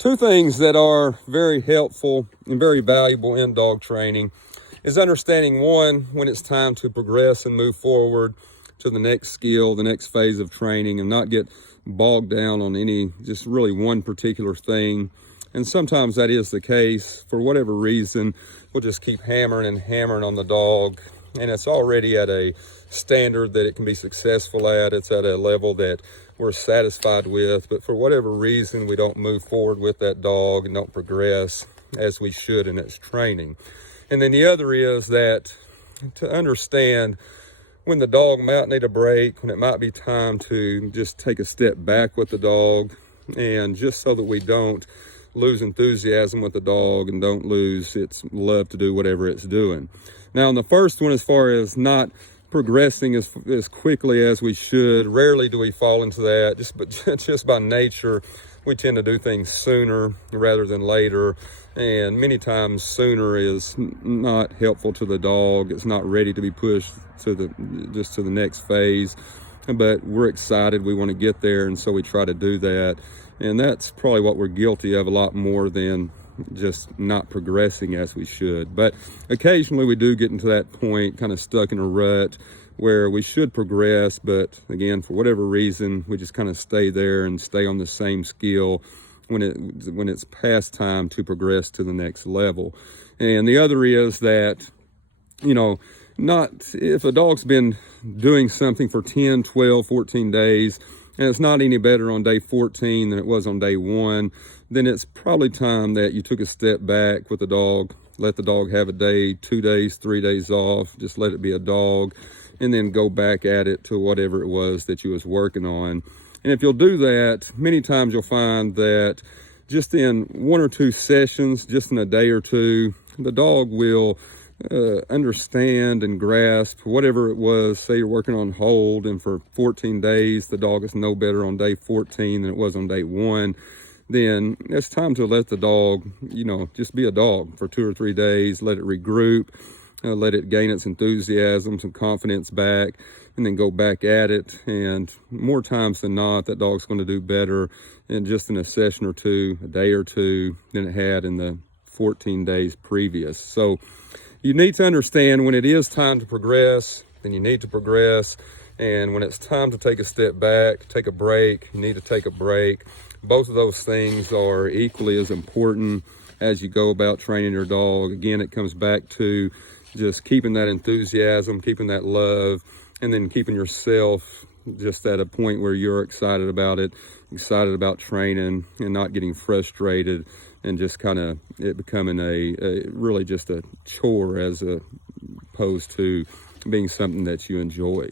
Two things that are very helpful and very valuable in dog training is understanding, one, when it's time to progress and move forward to the next skill, the next phase of training, and not get bogged down on just really one particular thing. And sometimes that is the case. For whatever reason, we'll just keep hammering and hammering on the dog, and it's already at a standard that it can be successful at. It's at a level that we're satisfied with, but for whatever reason, we don't move forward with that dog and don't progress as we should in its training. And then the other is that to understand when the dog might need a break, when it might be time to just take a step back with the dog, and just so that we don't lose enthusiasm with the dog and don't lose its love to do whatever it's doing. Now, on the first one, as far as not progressing as quickly as we should, rarely do we fall into that. Just by nature, we tend to do things sooner rather than later, and many times sooner is not helpful to the dog. It's not ready to be pushed to the next phase, but we're excited, we want to get there, and so we try to do that. And that's probably what we're guilty of a lot more than just not progressing as we should. But occasionally we do get into that point, kind of stuck in a rut where we should progress, but again, for whatever reason, we just kind of stay there and stay on the same skill when it's past time to progress to the next level. And the other is that, not if a dog's been doing something for 10, 12, 14 days, and it's not any better on day 14 than it was on day 1, then it's probably time that you took a step back with the dog, let the dog have a day, 2 days, 3 days off, just let it be a dog, and then go back at it to whatever it was that you was working on. And if you'll do that, many times you'll find that just in 1 or 2 sessions, just in a day or two, the dog will understand and grasp whatever it was. Say you're working on hold, and for 14 days, the dog is no better on day 14 than it was on day 1. Then it's time to let the dog, just be a dog for 2 or 3 days, let it regroup, let it gain its enthusiasm, some confidence back, and then go back at it. And more times than not, that dog's going to do better in a session or two, a day or two, than it had in the 14 days previous. So you need to understand when it is time to progress, then you need to progress. And when it's time to take a step back, take a break, you need to take a break. Both of those things are equally as important as you go about training your dog. Again, it comes back to just keeping that enthusiasm, keeping that love, and then keeping yourself just at a point where you're excited about it, excited about training, and not getting frustrated and just kind of it becoming really just a chore as opposed to being something that you enjoy.